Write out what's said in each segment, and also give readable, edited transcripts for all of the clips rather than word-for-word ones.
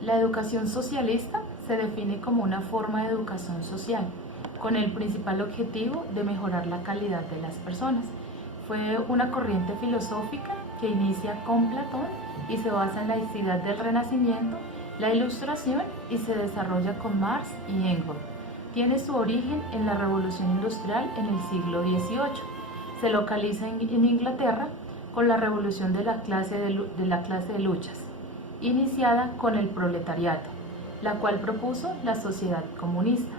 La educación socialista se define como una forma de educación social, con el principal objetivo de mejorar la calidad de las personas. Fue una corriente filosófica que inicia con Platón y se basa en la laicidad del Renacimiento, la Ilustración y se desarrolla con Marx y Engels. Tiene su origen en la Revolución Industrial en el siglo XVIII. Se localiza en Inglaterra con la revolución de la clase de luchas, iniciada con el proletariado, la cual propuso la sociedad comunista.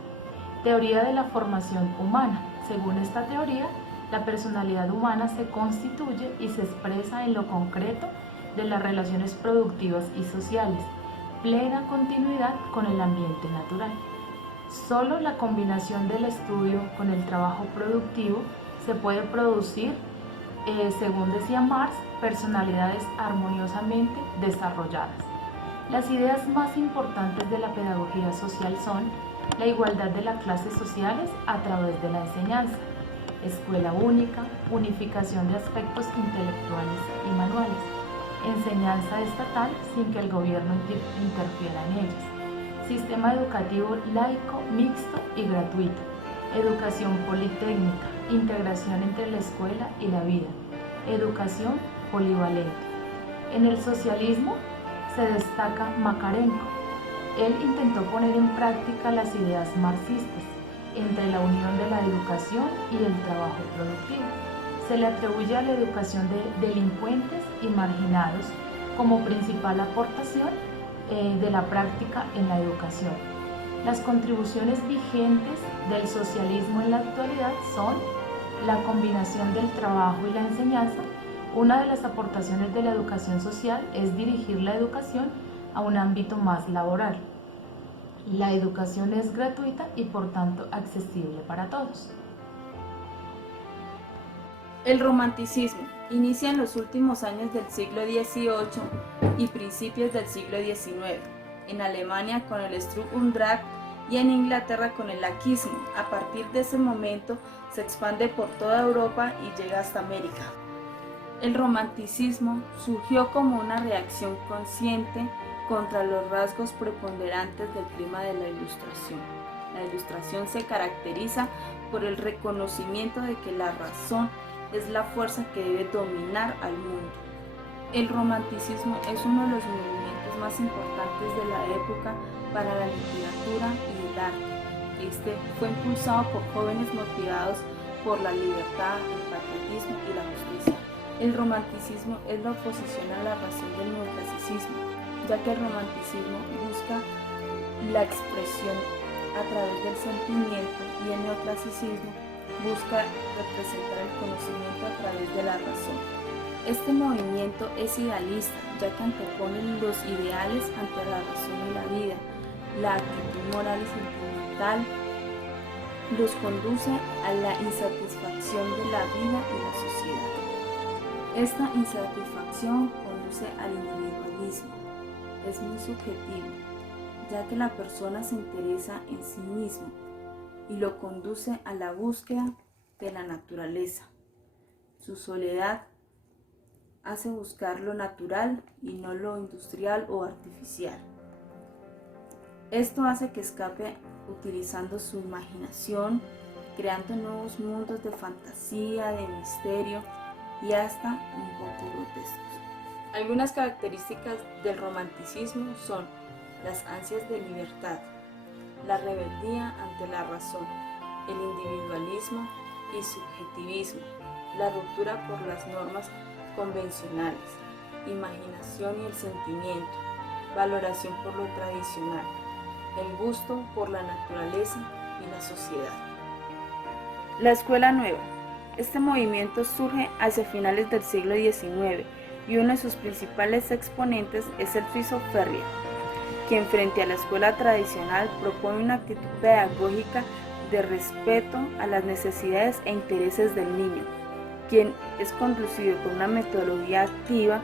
Teoría de la formación humana. Según esta teoría, la personalidad humana se constituye y se expresa en lo concreto de las relaciones productivas y sociales, plena continuidad con el ambiente natural. Solo la combinación del estudio con el trabajo productivo se puede producir, según decía Marx, personalidades armoniosamente desarrolladas. Las ideas más importantes de la pedagogía social son la igualdad de las clases sociales a través de la enseñanza, escuela única, unificación de aspectos intelectuales y manuales, enseñanza estatal sin que el gobierno interfiera en ellas, sistema educativo laico, mixto y gratuito, educación politécnica, integración entre la escuela y la vida, educación polivalente. En el socialismo se destaca Makarenko. Él intentó poner en práctica las ideas marxistas entre la unión de la educación y el trabajo productivo. Se le atribuye a la educación de delincuentes y marginados como principal aportación de la práctica en la educación. Las contribuciones vigentes del socialismo en la actualidad son la combinación del trabajo y la enseñanza. Una de las aportaciones de la educación social es dirigir la educación a un ámbito más laboral. La educación es gratuita y por tanto accesible para todos. El romanticismo inicia en los últimos años del siglo XVIII y principios del siglo XIX, en Alemania con el Sturm und Drang y en Inglaterra con el laquismo. A partir de ese momento se expande por toda Europa y llega hasta América. El romanticismo surgió como una reacción consciente contra los rasgos preponderantes del clima de la Ilustración. La Ilustración se caracteriza por el reconocimiento de que la razón es la fuerza que debe dominar al mundo. El romanticismo es uno de los movimientos más importantes de la época para la literatura y el arte. Este fue impulsado por jóvenes motivados por la libertad, el patriotismo y la justicia. El romanticismo es la oposición a la razón del neoclasicismo, ya que el romanticismo busca la expresión a través del sentimiento y el neoclasicismo busca representar el conocimiento a través de la razón. Este movimiento es idealista, ya que antepone los ideales ante la razón y la vida. La actitud moral y sentimental los conduce a la insatisfacción de la vida y la sociedad. Esta insatisfacción conduce al individualismo. Es muy subjetivo, ya que la persona se interesa en sí mismo y lo conduce a la búsqueda de la naturaleza. Su soledad hace buscar lo natural y no lo industrial o artificial. Esto hace que escape utilizando su imaginación, creando nuevos mundos de fantasía, de misterio y hasta un poco grotescos. Algunas características del romanticismo son las ansias de libertad, la rebeldía ante la razón, el individualismo y subjetivismo, la ruptura por las normas convencionales, imaginación y el sentimiento, valoración por lo tradicional, el gusto por la naturaleza y la sociedad. La Escuela Nueva. Este movimiento surge hacia finales del siglo XIX y uno de sus principales exponentes es el suizo Ferrier, quien frente a la escuela tradicional propone una actitud pedagógica de respeto a las necesidades e intereses del niño, quien es conducido por una metodología activa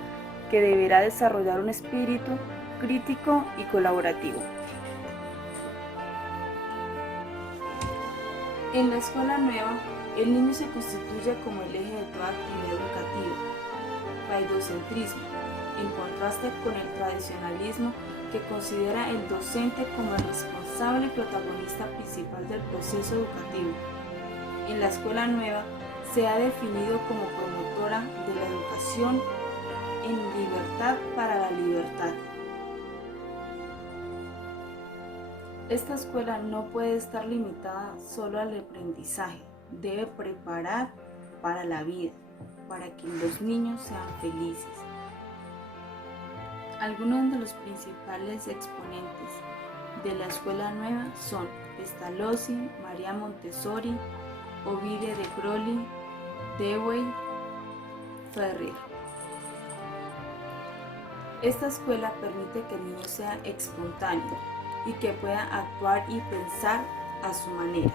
que deberá desarrollar un espíritu crítico y colaborativo. En la Escuela Nueva, el niño se constituye como el eje de toda actividad educativa. Paidocentrismo, en contraste con el tradicionalismo que considera el docente como el responsable y protagonista principal del proceso educativo. En la escuela nueva se ha definido como promotora de la educación en libertad para la libertad. Esta escuela no puede estar limitada solo al aprendizaje, debe preparar para la vida, para que los niños sean felices. Algunos de los principales exponentes de la escuela nueva son Pestalozzi, María Montessori, Ovide de Crowley, Dewey, Ferrier. Esta escuela permite que el niño sea espontáneo y que pueda actuar y pensar a su manera.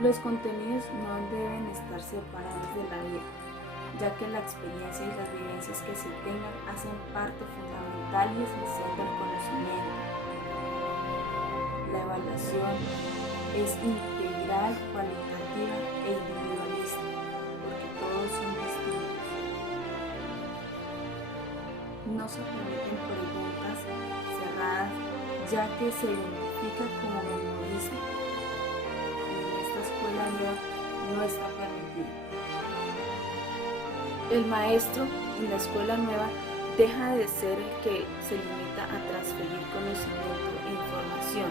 Los contenidos no deben estar separados de la vida, ya que la experiencia y las vivencias que se tengan hacen parte fundamental y esencial del conocimiento. La evaluación es integral, cualitativa e individualista, porque todos son distintos. No se permiten preguntas cerradas, ya que se identifica como memorismo. En esta escuela no está permitido. El maestro en la escuela nueva deja de ser el que se limita a transferir conocimiento e información.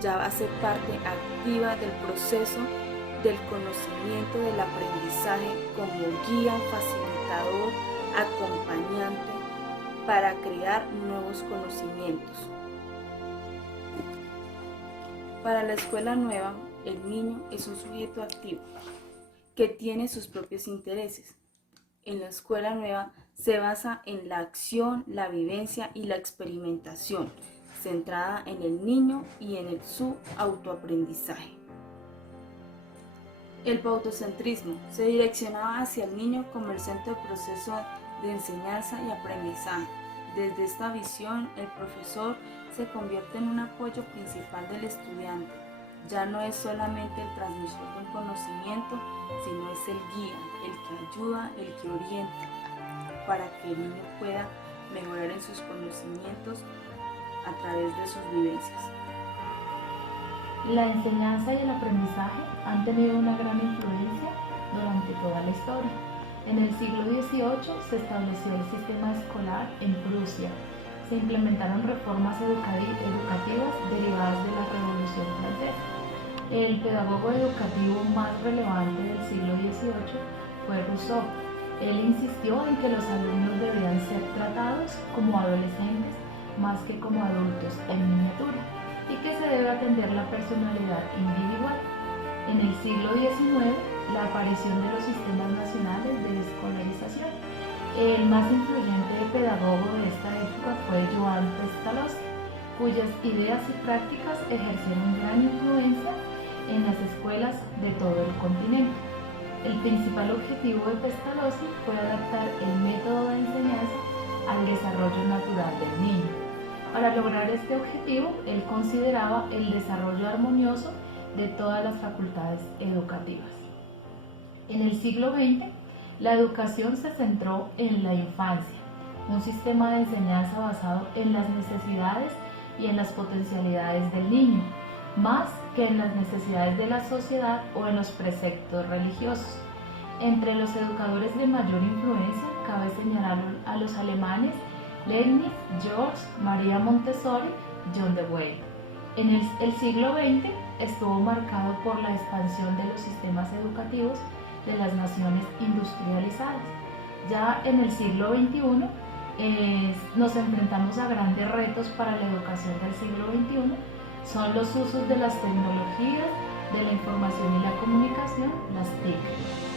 Ya va a ser parte activa del proceso del conocimiento del aprendizaje como guía, facilitador, acompañante para crear nuevos conocimientos. Para la escuela nueva, el niño es un sujeto activo que tiene sus propios intereses. En la escuela nueva se basa en la acción, la vivencia y la experimentación, centrada en el niño y en su autoaprendizaje. El pautocentrismo se direccionaba hacia el niño como el centro del proceso de enseñanza y aprendizaje. Desde esta visión, el profesor se convierte en un apoyo principal del estudiante. Ya no es solamente el transmisor del conocimiento, sino es el guía, el que ayuda, el que orienta, para que el niño pueda mejorar en sus conocimientos a través de sus vivencias. La enseñanza y el aprendizaje han tenido una gran influencia durante toda la historia. En el siglo XVIII se estableció el sistema escolar en Prusia. Se implementaron reformas educativas derivadas de la Revolución Francesa. El pedagogo educativo más relevante del siglo XVIII fue Rousseau. Él insistió en que los alumnos debían ser tratados como adolescentes más que como adultos en miniatura y que se debe atender la personalidad individual. En el siglo XIX, la aparición de los sistemas nacionales de escolarización. El más influyente pedagogo de esta época fue Joan Pestalozzi, cuyas ideas y prácticas ejercieron gran influencia en las escuelas de todo el continente. El principal objetivo de Pestalozzi fue adaptar el método de enseñanza al desarrollo natural del niño. Para lograr este objetivo, él consideraba el desarrollo armonioso de todas las facultades educativas. En el siglo XX, la educación se centró en la infancia, un sistema de enseñanza basado en las necesidades y en las potencialidades del niño, más que en las necesidades de la sociedad o en los preceptos religiosos. Entre los educadores de mayor influencia cabe señalar a los alemanes Leibniz, George, María Montessori, John Dewey. En el siglo XX estuvo marcado por la expansión de los sistemas educativos de las naciones industrializadas. Ya en el siglo XXI nos enfrentamos a grandes retos para la educación del siglo XXI. Son los usos de las tecnologías, de la información y la comunicación, las TIC.